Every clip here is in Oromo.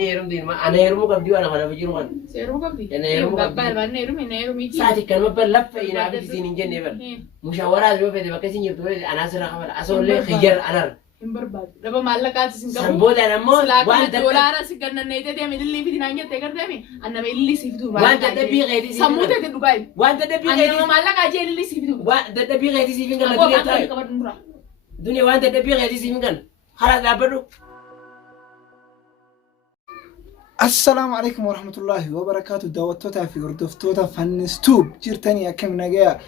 نيرم دين ما أنا نيرم قبدي وأنا خنا بجيرو كان سيرو قبدي نيرم بابا البان نيرم ميتي ساعتي كان مبل لفة إن أبي تسين جنة بل مشاورات ما في دبكة سين يبدو أنا سر خبر أصل لي خير أنا برباد دابا مالكات سنكبو سنبود أنا مو وانت دولار سكرنا نيتا ديامي اللي في دينانيا تكر ديامي أنا اللي سيفدو وانت تبي غيري سموت تدوباي وانت تبي غيري أنا مالك أجي اللي سيفدو وانت تبي غيري سيفين كان الدنيا وانت تبي غيري سيفين كان خلاص لابدو السلام عليكم ورحمة الله وبركاته دعوتوتا في وردفتوتا فنستوب جرتني أكم نجاة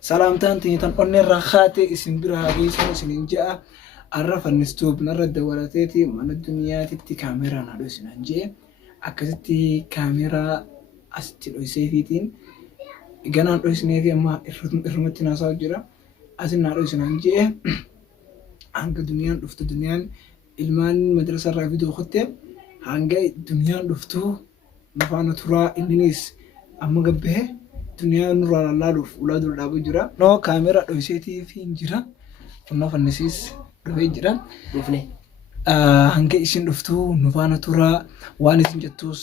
سلامتان تنيتان أني رخاتي اسم برها بيسون سننجاء عرف فنستوب نرد دوراتيتي من الدنيا تتي كاميرا نادو سننجاء أكستي كاميرا أستيلو سيفيتين جنان روسنيتي أما إرمتي ناسا جرا أسن نادو سننجاء عنك دنيا رفت دنيا ilmaan madrasa irraa fiduu qotte hanga duniyaan dhuftu nafaana turaa inninis amma gabbee duniyaan nurraa lallaaluuf ulaa dura dhaabuu jira. Noo kaameraa dhohiseetii fi jira. Kunnoo fannisiis dhufee jira. Dhufne. Hanga isin dhuftu nafaana turaa waan isin jettus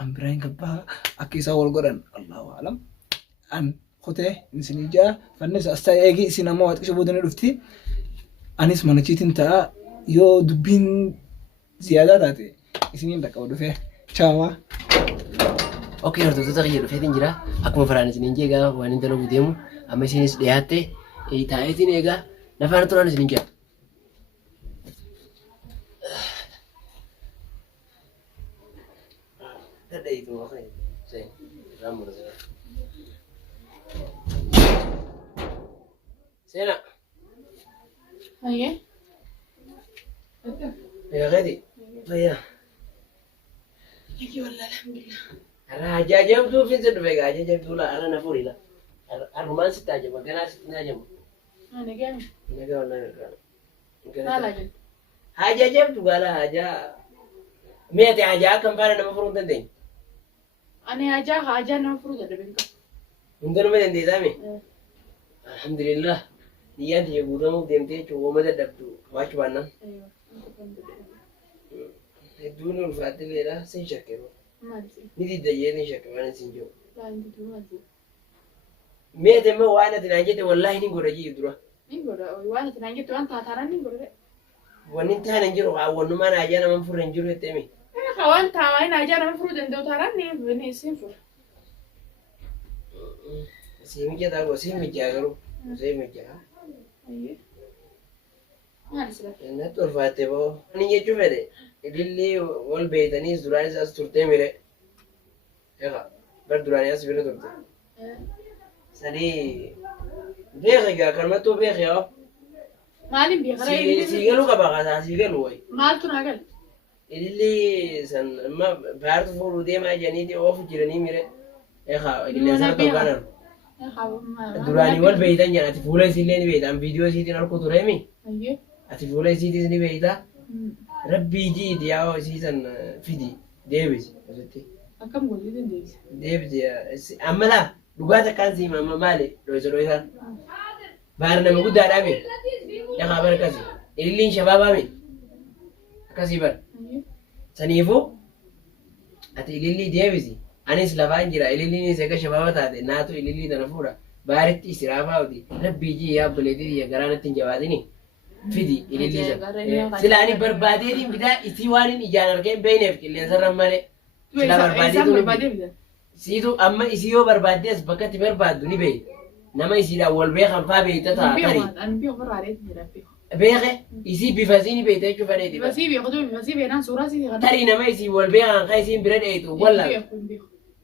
an biraan gabbaa akka isaa wal godhan Allahu a'lam. An qotee isin ijaa fannis astaa eegii isin amma waaqesha boodanii dhufti. Anis mana ciitiin ta'a. Yo dubin ziyaada taate isiniin dhaqqaba dhufe chaawa. Okay, hordoftota taqiyyee dhufeetiin jira. Akkuma faraan isiniin jeegaa waan hin dalagu deemu amma isinis dhiyaatte taa'eetiin eegaa nafaana turaan isiniin jira. Seena. Aye. يا غدي طيب أيوة والله الحمد لله أنا جاجبتو في زد بيجا جاجبتو لا أنا نفوري لا الرومان ستاجم وكنا ستناجم أنا جامد أنا قال لا لا جد حاجة جبتو قال حاجة ميتي حاجة كم فانا نمفروض تندين أنا حاجة أنا المفروض أدري بينك عندنا ما تندي سامي الحمد لله نيات يقولون ديمتي شو ما تدبتو واش وانا أيوة دون الفاتن لا سنشكرو ما أدري ندي دجيني شكرو أنا سنجو لا أنت تقول ما أدري ميتي ما وانا تناجيت والله نقول أجي يدرا نقول وانا تناجي توان تاتارا نقول وننت هنجرو أول ما أنا أجانا من فور نجرو تمي أنا خوان تاوين أجانا المفروض أن تاتارا ني سينفور سيمي كذا وسيمي جاكرو سيمي جاك أيه ما أدري نتور فاتبو نيجي شوفه اللي والبيتاني زراني ساس ترتي ميره يا بردراني ساس بيره ترتي سني بيخيا كلمة بيخيا مالين بيخرا سيجلو كباغا سيجلو وي مال تناقل اللي سن ما بعرف فورو دي ما جاني دي اوف جيراني ميره يا اللي سان توغانا دراني والبيتان جانتي فولا سيلين بيتان فيديو سيتين أركو تريمي أيه أتي فولا سيتين سني بيتا ربي جيد يا سيزن فيدي ديفيز أكم قولي ديفيز أما لا لغات كان زي ما مالي رويسا بارنا مقود دارامي يا خبر كذي اللي شباب أمي كذي بار سنيفو أتي اللي ديفيز أنا سلافان جرا اللي نسيك شباب تادي ناتو اللي تنفورا بارت إسرافا ودي ربي جي يا بلدي يا جرانا تنجوادني فيدي اللي سلاني بربادي دي بدا إثيوانين إجانر كين بينك اللي سر مالي سلا بربادي سيدو أما إسيو بربادي أس بكت بربادوني بي نما إسيدا والبيخ أم فابي تتا كاري أنا بيو برا عليه بيخ إسي بفازيني بيتا شوف عليه بس يبي ياخدوا بس يبي أنا صورة سيدي تري نما إسي والبيخ عن خايسين برد أيتو ولا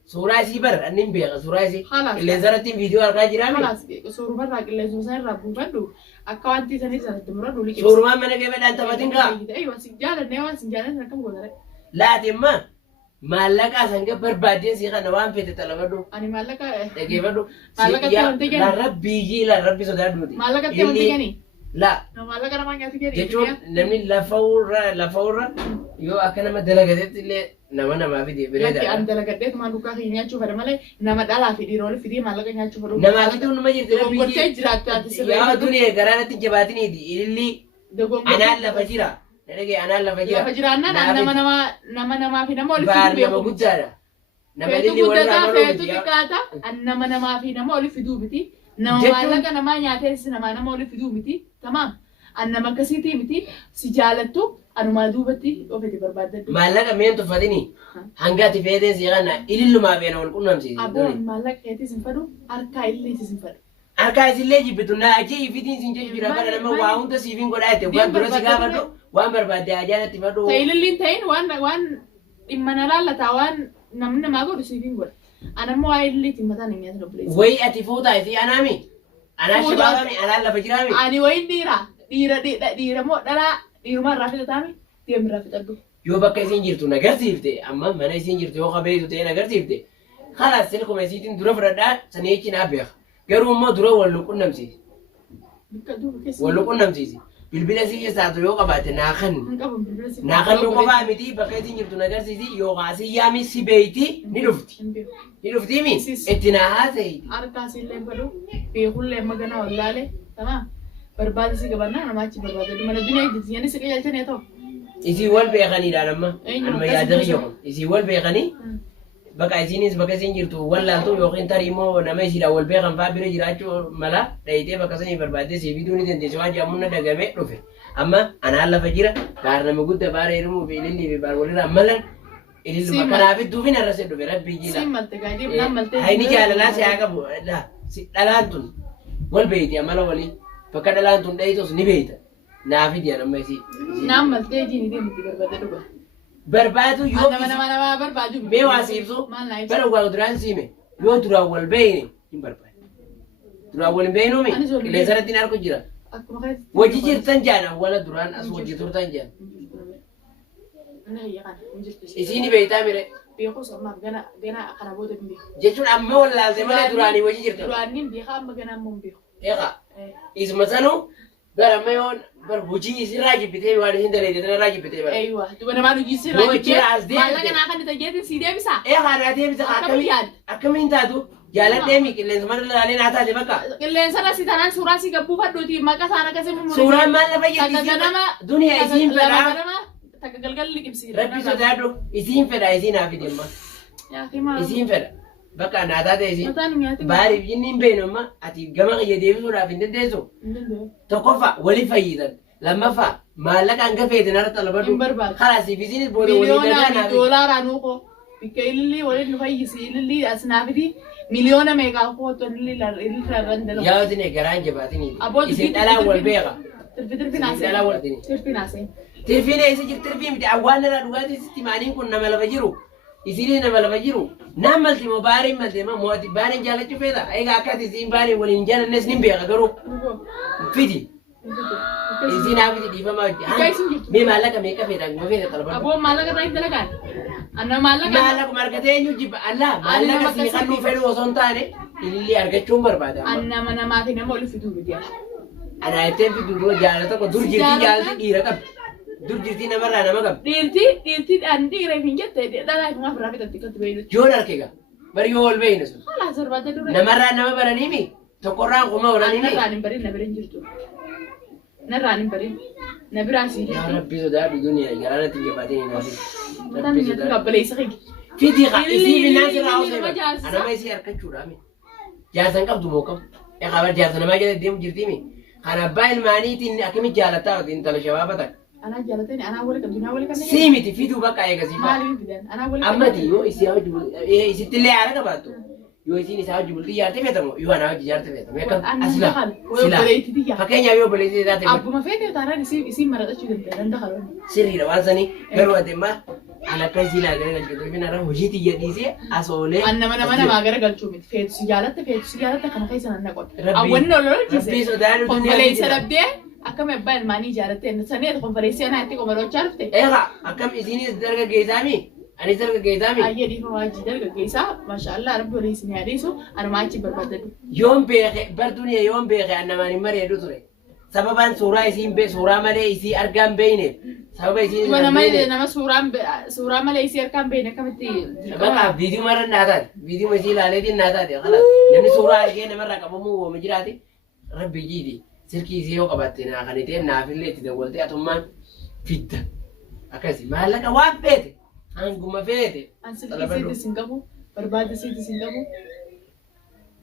صورة سي بر أنيم بيخ صورة سي اللي زرتين فيديو أركا جرامي خلاص صورة برا اللي زوجين رابو بدو أكوانتي سني سنة تمرد ولي صورة ما من كيف أنت بتنقى أيوة سجالة نيوان سجالة نكمل قدرة لا تما مالك أسانك بربادين سيخا نوام في تتلفدو أنا مالك تجيبدو مالك تمنتجني لا ربي يجي لا ربي صدق دودي مالك تمنتجني لا مالك أنا ما قاعد تجري جتون نمني لا فورا يو أكنا ما دلقت اللي نما في دي بريدة أنا دلقت ما لوكا هي نشوف هذا ماله نما دلا في دي رول في دي مالك نشوف رول نما في دون ما جت ربي يجي يا دنيا قرانة تجباتني دي اللي أنا لا فجرا Dhagee anaan lafa jira. Lafa jiraannaan nama namaa fi nama oliif Baar fiduu nama beeku. guddaadha. Nama Feetu inni walirraa guddataa maruu feetu miti. xiqqaata nama namaa fi nama oliif fiduu miti. Nama Jechuun- maallaqa namaa nyaatees nama oliif fiduu miti. Tamaam. Nama akkasiitii miti si jaalattu anumaa duubatti ofeeti barbaadadhu. Maallaqa meen tuffatini hanga ati feeteen si qanna ilillumaa feena wal qunnamsiisi. Abboon maallaqa keetis hin fadhu harkaa illee hin fadhu. Harkaa isillee jibbitu naa achi ifitiin siin jechu jira bara nama waa hunda siifin godhaa itti waan dura si gaafadhu waan barbaadde ajaa'atti fadhu. Ta'e ililliin ta'in waan dhimma na laallataa waan namni namaa godhu siifin godha. Anammoo waa ililliitiin mataan hin nyaatu obboleessa. Wayi ati fuutaa isii anaami? Anaa shabaabami anaan lafa jiraami? Ani wayin dhiira moo dhalaa dhiirumaa irraa fixataami deemi irraa fixadhu. Yoo bakka isiin jirtu nagarsiifte amma mana isiin jirtu yoo qabeetu ta'e nagarsiifte kalaas silkuma isiitiin dura fudhadhaa sanii achi naa beeka. Garuu immoo dura wal qunnamsiisi. Bakka duuba keessa. Wal qunnamsiisi. Bilbila isii keessaatu yoo qabaatte naa kanni. Hin qabu bilbila si. Naa kannu qofaa miti bakka isiin jirtu nagarsiisi yookaan asii yaami si beeyti ni dhufti. Hin beeku. Ni dhuftiimi itti naa haasa'i. Harkaas illee hin fadhu beekullee maganaa wallaalee tamaa barbaade si qabannaa nama achi barbaadadhu mana duniyaa ejjiti yaani si qajeelchanii ta'u. Isii wal beekaniidhaan amma. Eenyu Amma akkasii yaada gosa. kiyya kun. Isii wal beekanii bakka isiinis bakka isiin jirtu wallaaltu yookiin tarii immoo nama isiidhaan wal beekan fa'aa bira jiraachuu mala dhayitee bakka sanii barbaaddee siif biduu ni dandeessi waan jedhamuun dagamee dhufe. Amma anaan lafa jira baar nama guddaa baara heerumuu fi ilillii fi baar walirraa malan ililluma kanaaf duufin arrasee dhufe rabbii Si jila. malte gaadii naan malte. Hayni jaalalaa si haa qabu. Dhalaan tun wal beeyti amala walii bakka dhalaan tun dhayitos ni beeyta. Naafi diyan amma isii. Naan maltee jiini deemti barbaadadhu ba. Barbaadu yoo Nama barbaadu. mee waa siibsu Maal naa ibsu. bara waa duraan siime yoo duraan wal beeyne hin barbaadu. Duraan wal hin beeynuumi Anis wal hin qilleensa irratti hin argu jira. Akkuma kanatti. Wajji jirtan jaana wala duraan as wajji turtan jaan. Isiin beeytaa mire Beekus ammaaf gana kana booda hin beeku. jechuun amma wallaaltee malee duraanii wajji jirtan. Duraaniin beekaa amma ganaa ammoo hin beeku. Eeqa isuma sanuu gara amma yoon bar hojii isirraa jibbitee waan isin daleete irraa jibbitee bara. Eeywa duba namaan hojii Yoo sirraa jira as deemte. maallaqa naa kan tajaajilin si deebisa. Eeqa haa deemisa akkamiin taatu jaaladhee mi qilleensa mana ilaalee naa taate bakka. Qilleensarra si tanaan suuraa si gabbuu fadhuuti maqaa isaan akkasii mummurii. Suuraan maal lafa jirti duniyaa isiin fedhaa. Takka galgalli liqimsi. Rabbi sodaadhu isiin fedha isiin haa fidemma. Isiin fedha. Bakka naa taate isiin. Mataan nyaati. Baariif inni hin beeknu amma ati gama kiyya deebisuudhaaf hin dandeessu. Tokkoffaa waliif fayyidan. Lammaffaa maallaqa hanga feetin irratti talabadhu. Hin barbaadu. Kalaasiif isiinis booda walii Miliyoonaa dagaa fi doolaaraa nuuqoo. Bikka ilillii waliin nu fayyisi ilillii as naafiti miliyoona meeqaa kootu ilillii irraa dalagu. yaa isin garaan jabaatini. Abootu Isin dhalaan wal beeka. Tirfi naasee. Dhalaa wal dini. Tirfi naasee. Tirfiin eessa jirti tirfii miti awwaan irraa dhugaatii sitti maaliin kun nama lafa jiru. Isinis nama lafa jiru. Naan malti moo baariin malte moo mooti baariin jaalachuu feeta. Egaa akkati isiin baariin waliin jaalannes ni beeka garuu fidi. Isiin haa fidi dhiifamaa hojii. Mee maallaqa meeqa feeta akkuma feeta talabadhu. Aboon maallaqa irraa hin dalagaan. Anna maallaqa. Maallaqa margatee eenyu jibba allaa maallaqa sii kannuu fedhu osoo hin taane ilillii argachuun barbaada. Nama namaa fi nama oliif fiduu miti. Anaa ittiin fidu dura jaalala tokko dur jirtii jaalati dhiira qabdi. Dur jirtii namarraa nama qabdi. Dhiirtiidhaan dhiireef hin jette dhalaa himumaaf irraa fidatti kan beeynu. Yoon arge gaa bari yoo ol beeyne sun. Haala sarbaata dura. Namarraa nama baraniimi tokkorraan kuma oolaniimi. Narraan hin barin na bira hin jirtu. Narraan hin barin na biraan sii Yaa jirtu. rabbi sodaadhu duniyaa garaana ittiin jabaatee hin hafi. Mataan Rabbi nyaatu sodaadhu. gabbaleessa kee. Fidii haa isii binnaan sirraa Ilillii osoo jaarsa. anama isii harkachuudhaami. Jaarsan qabdu moo qabu. Egaa bar jaarsa namaa jala deemu jirtiimi. Kan abbaa ilmaaniitiin akkamitti jaalataa intala shabaaba takka. Anaa jaalatani anaa wali kan dunyaa wali kan Sii miti fiduu bakka eegasii fa'a. maaliin fidan anaa wali kan Ammati yoo isii haa hojii isitti illee haala qabaattu yoo isiin isaa hojii bultii ijaarte feetamu yoo anaa hojii ijaarte feetamu eeggatu asila sila fakkeenyaaf yoo obboleettii taate abbuma feetee taanaan isiin maradhachuu danda'a danda'aa. sirriidha waan sanii garuu ati immaa an akka isii laagare galchatu fi nara hojii xiyya dhiisee asoolee An nama namaa gara galchuu miti feetu si jaalatte kana keessa nan naqote. Rabbii- Awwanni ol Rabbii hojjise sodaadhu duniyaa konfoleessa jira. dhabdee akkam abbaa ilmaanii jaalatte sanii konfoleessii anaa itti qomalochaa dhufte. Eegaa akkam isiinis dargaggeessaami anis dargaggeessaami Ayyee dhiifa waajjii dargaggeessaa maashaallah rabbi walii isin yaadisu anuma achi barbaadadhu. yoon beeke bartuun yoon beeke annamaan hin bareedu ture sababaan suuraa isiin suuraa malee isii argaa hin beeyneef sababa isiin Duba nama suuraa malee isii harkaan beekne akkamitti Bakka viidiyoo marra naataati. Viidiyoo isii ilaaleetiin naataati. Namni suuraa argee namarraa qabamuu wooma jiraate rabbi jiidhi. Silkii isii yoo qabaatte naa kan ta'e naafillee itti dawwaltee atummaan fidda akkasi maallaqa waan feete hanguma feete An silkii siiti sin qabu, barbaada siiti sin qabu.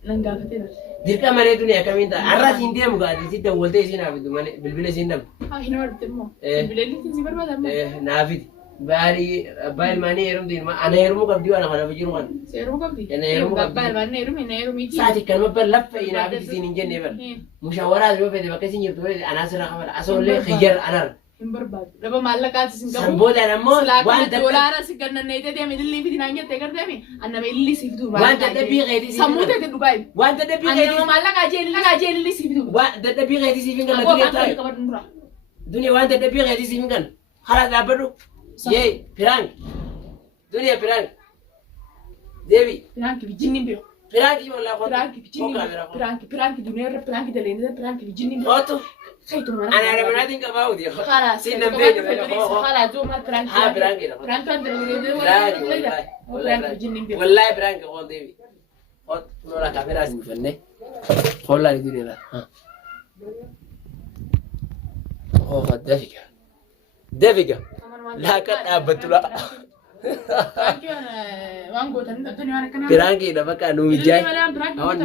Nan gaafatee dha. dirqa mareetu ni akkamiin ta'a har'a siin deemu gaati si dawwaltee isiin haafitu malee bilbila isiin dhabu Haa hin oolte immoo. Bileellitti si barbaada immoo. naafiti baarii abbaa ilmaanii heerumti ana heerumuu qabdii waan kana jiru kan Seeruma qabdi. Yana heeruma qabdi. Abbaa ilmaan heerumi hin heerumiiti. saati kan mabban laffa inaafiti isiin hin jenne bar mushawwaraa yoo feete bakka isiin jirtu anaasirra qabala asoollee xiyyar anar Hin barbaadu. Dhaba maallaqaati sin qabu. sanboodhaan ammoo Silaa waan kana doolaara si gannanneetee deeme ilillii fiti naan jettee gardeemi. Annama ilillii siif duuba. waan dadhabbii qeetii siif Sammuu ta'e dhugaa himu. waan dadhabbii Annama qeetii maallaqaa jee ilillii siif duuba. waan dadhabbii qeetii siif hin Aboo ganna kan dunia qabadhu dura. dunia waan dadhabbii qeetii siif hin ganna haala dhaabbadhu yee piraan dunia piraan deebi Piraanki bijinni biyo. piraanki wallaa qotu Piraanki bijinni biyo. Piraanki dunia irra piraanki daleenya piraanki bijinni biyo. qotu Kaitu mana. ana remanaatiin qabaa uti Khalas. siin nan beekne Khalas zo mal piraanki. haa piraanki dha Piraanki waan daleenya. piraanki Piraanki bijinni biyo. wallahi piraanki qoon deebi qot noora kaameraa siin fanne qollaa ni dunia haa oo dafiga dafiga laa kan dhaabbattu laa Waan gootan dunia waan akkanaa. piraanki dha bakka nu mijaay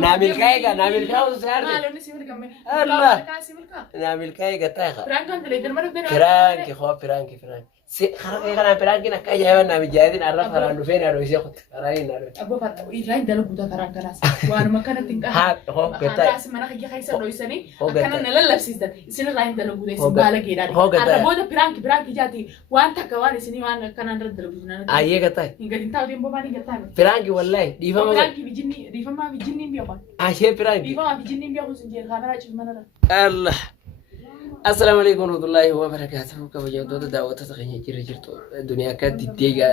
naa milkaa'e gaa naa milkaa'u saarde Maalonni si milkame. Allah. Si milkaa. naa milkaa'e gataa kaa Piraanki waan daleenya mana fedha. piraanki hoo piraanki piraanki si harka kana piraankiin akka ajaa'iba naa mijaatin arra faraan dhufee naa dhoysee kutte faraaniin naa dhoyse Abbo farda irraa hin dalaguuta karaan kanaas. Waanuma kanatti hin qabu. haa hoo gataa Haadhaas mana kiyya keessa dhoysanii Hoggataa. akkana na lallabsiisan isin irraa hin dalaguuta isin Hoggataa. baala geedhaan. Hoggataa. Har'a booda piraanki jaati waan takka waan isinii waan akkanaan irra dalaguutan. ayyee gataa Hin gadi taa'u deemuu baanii gataa. piraanki wallahi dhiifama Piraanki bijinni dhiifamaa bijinni biya qaba. ayyee piraanki Dhiifamaa bijinni biya kun sinjee kaameraa ciif mana irra. Allah Assalamu alaikum warahmatullahi wabarakatuh kabajamtoota daawwattoota keenya jirtu duniyaa akkatti deegaa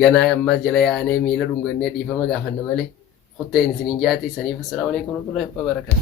ganaa ammas jala yaanee miila dhungannee dhiifama gaafanna malee kutteen isiniin jaati saniif assalamu alaikum warahmatullahi wabarakatuh